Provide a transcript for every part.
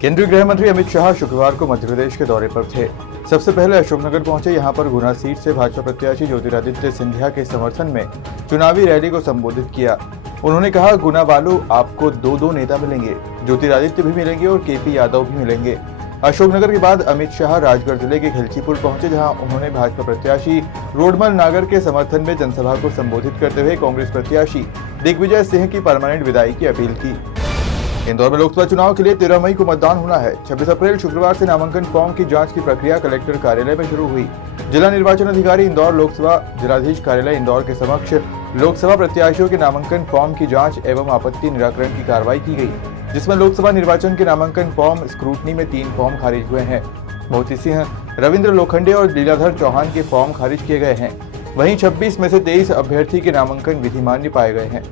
केंद्रीय गृह मंत्री अमित शाह शुक्रवार को मध्य प्रदेश के दौरे पर थे। सबसे पहले अशोकनगर पहुंचे। यहां पर गुना सीट से भाजपा प्रत्याशी ज्योतिरादित्य सिंधिया के समर्थन में चुनावी रैली को संबोधित किया। उन्होंने कहा, गुना वालों, आपको दो नेता मिलेंगे, ज्योतिरादित्य भी मिलेंगे और केपी यादव भी मिलेंगे। अशोकनगर के बाद अमित शाह राजगढ़ जिले के खिलचीपुर पहुंचे, जहां उन्होंने भाजपा प्रत्याशी रोडमल नागर के समर्थन में जनसभा को संबोधित करते हुए कांग्रेस प्रत्याशी दिग्विजय सिंह की परमानेंट विदाई की अपील की। इंदौर में लोकसभा चुनाव के लिए 13 मई को मतदान होना है। 26 अप्रैल शुक्रवार से नामांकन फॉर्म की जांच की प्रक्रिया कलेक्टर कार्यालय में शुरू हुई। जिला निर्वाचन अधिकारी इंदौर लोकसभा जिलाधीश कार्यालय इंदौर के समक्ष लोकसभा प्रत्याशियों के नामांकन फॉर्म की जांच एवं आपत्ति निराकरण की कार्रवाई की गई, जिसमें लोकसभा निर्वाचन के नामांकन फॉर्म स्क्रूटनी में 3 फॉर्म खारिज हुए हैं। मोती सिंह, रविंद्र लोखंडे और लीलाधर चौहान के फॉर्म खारिज किए गए हैं। वहीं 26 में से 23 अभ्यर्थी के नामांकन विधिमान्य पाए गए हैं।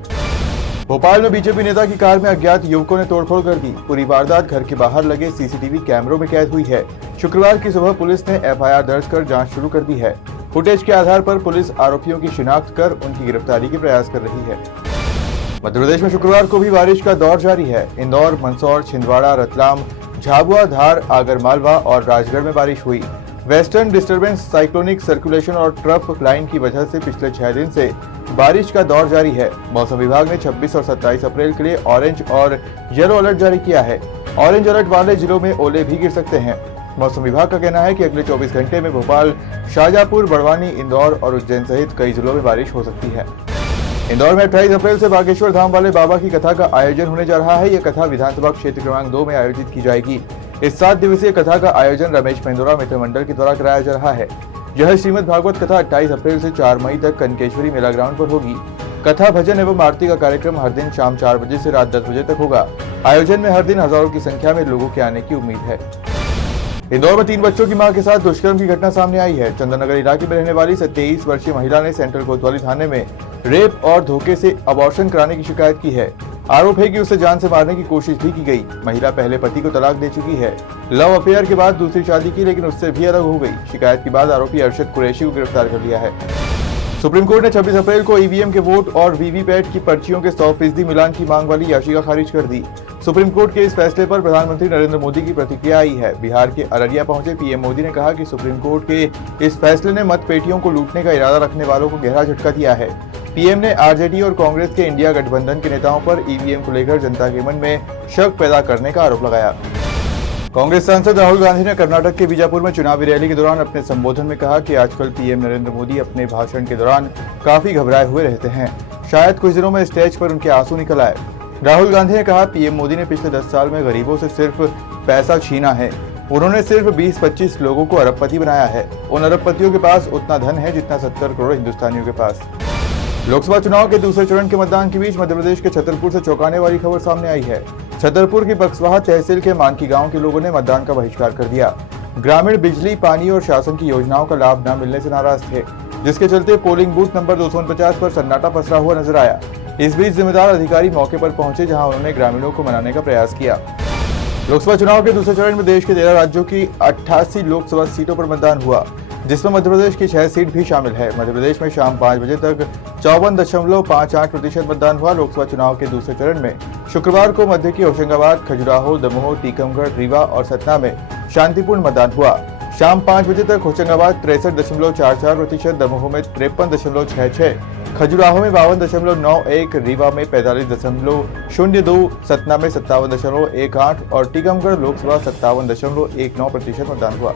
भोपाल में बीजेपी नेता की कार में अज्ञात युवकों ने तोड़फोड़ कर दी। पूरी वारदात घर के बाहर लगे सीसीटीवी कैमरों में कैद हुई है। शुक्रवार की सुबह पुलिस ने एफआईआर दर्ज कर जांच शुरू कर दी है। फुटेज के आधार पर पुलिस आरोपियों की शिनाख्त कर उनकी गिरफ्तारी के प्रयास कर रही है। मध्य प्रदेश में शुक्रवार को भी बारिश का दौर जारी है। इंदौर, मंदसौर, छिंदवाड़ा, रतलाम, झाबुआ, धार, आगरमालवा और राजगढ़ में बारिश हुई। वेस्टर्न डिस्टर्बेंस, साइक्लोनिक सर्कुलेशन और ट्रफ लाइन की वजह से पिछले 6 दिन से बारिश का दौर जारी है। मौसम विभाग ने 26 और 27 अप्रैल के लिए ऑरेंज और येलो अलर्ट जारी किया है। ऑरेंज अलर्ट वाले जिलों में ओले भी गिर सकते हैं। मौसम विभाग का कहना है कि अगले 24 घंटे में भोपाल, शाहजहांपुर, बड़वानी, इंदौर और उज्जैन सहित कई जिलों में बारिश हो सकती है। इंदौर में 28 अप्रैल से बागेश्वर धाम वाले बाबा की कथा का आयोजन होने जा रहा है। यह कथा विधानसभा क्षेत्र क्रमांक 2 में आयोजित की जाएगी। इस 7 दिवसीय कथा का आयोजन रमेश मेंदोरा मित्र मंडल के द्वारा कराया जा रहा है। यह श्रीमद् भागवत कथा 28 अप्रैल से 4 मई तक कनकेश्वरी मेला ग्राउंड पर होगी। कथा, भजन एवं आरती का कार्यक्रम हर दिन शाम 4 बजे से रात 10 बजे तक होगा। आयोजन में हर दिन हजारों की संख्या में लोगों के आने की उम्मीद है। इंदौर में 3 बच्चों की मां के साथ दुष्कर्म की घटना सामने आई है। चंदननगर इलाके में रहने वाली 23 वर्षीय महिला ने सेंट्रल कोतवाली थाने में रेप और धोखे से अबॉर्शन कराने की शिकायत की है। आरोप है कि उसे जान से मारने की कोशिश भी की गई। महिला पहले पति को तलाक दे चुकी है। लव अफेयर के बाद दूसरी शादी की, लेकिन उससे भी अलग हो गई। शिकायत के बाद आरोपी अरशद कुरैशी को गिरफ्तार कर लिया है। सुप्रीम कोर्ट ने 26 अप्रैल को ईवीएम के वोट और वीवीपैट की पर्चियों के 100% मिलान की मांग वाली याचिका खारिज कर दी। सुप्रीम कोर्ट के इस फैसले पर प्रधानमंत्री नरेंद्र मोदी की प्रतिक्रिया आई है। बिहार के अररिया पहुंचे पीएम मोदी ने कहा कि सुप्रीम कोर्ट के इस फैसले ने मतपेटियों को लूटने का इरादा रखने वालों को गहरा झटका दिया है। पीएम ने आरजेडी और कांग्रेस के इंडिया गठबंधन के नेताओं पर ईवीएम को लेकर जनता के मन में शक पैदा करने का आरोप लगाया। कांग्रेस सांसद राहुल गांधी ने कर्नाटक के बीजापुर में चुनावी रैली के दौरान अपने संबोधन में कहा कि आजकल पीएम नरेंद्र मोदी अपने भाषण के दौरान काफी घबराए हुए रहते हैं। शायद कुछ दिनों में स्टेज पर उनके आंसू निकल आए। राहुल गांधी ने कहा, पीएम मोदी ने पिछले 10 साल में गरीबों से सिर्फ पैसा छीना है। उन्होंने सिर्फ 20-25 लोगों को अरबपति बनाया है। उन अरबपतियों के पास उतना धन है जितना 70 करोड़ हिंदुस्तानियों के पास। लोकसभा चुनाव के दूसरे चरण के मतदान के बीच मध्य प्रदेश के छतरपुर से चौंकाने वाली खबर सामने आई है। छतरपुर की बक्सवाहा तहसील के मानकी गांव के लोगों ने मतदान का बहिष्कार कर दिया। ग्रामीण बिजली, पानी और शासन की योजनाओं का लाभ न मिलने से नाराज थे, जिसके चलते पोलिंग बूथ नंबर 249 पर सन्नाटा पसरा हुआ नजर आया। इस बीच जिम्मेदार अधिकारी मौके पर पहुंचे, जहां उन्होंने ग्रामीणों को मनाने का प्रयास किया। लोकसभा चुनाव के दूसरे चरण में देश के 13 राज्यों की 88 लोकसभा सीटों पर मतदान हुआ, जिसमें मध्य प्रदेश की 6 सीट भी शामिल है। मध्य प्रदेश में शाम 5 बजे तक 54.58% मतदान हुआ। लोकसभा चुनाव के दूसरे चरण में शुक्रवार को मध्य की होशंगाबाद, खजुराहो, दमोह, टीकमगढ़, रीवा और सतना में शांतिपूर्ण मतदान हुआ। शाम 5 बजे तक होशंगाबाद 63.44%, दमोह में 53.66, खजुराहो में 52.91, रीवा में 45.02, सतना में 57.18 और टीकमगढ़ लोकसभा 57.19% मतदान हुआ।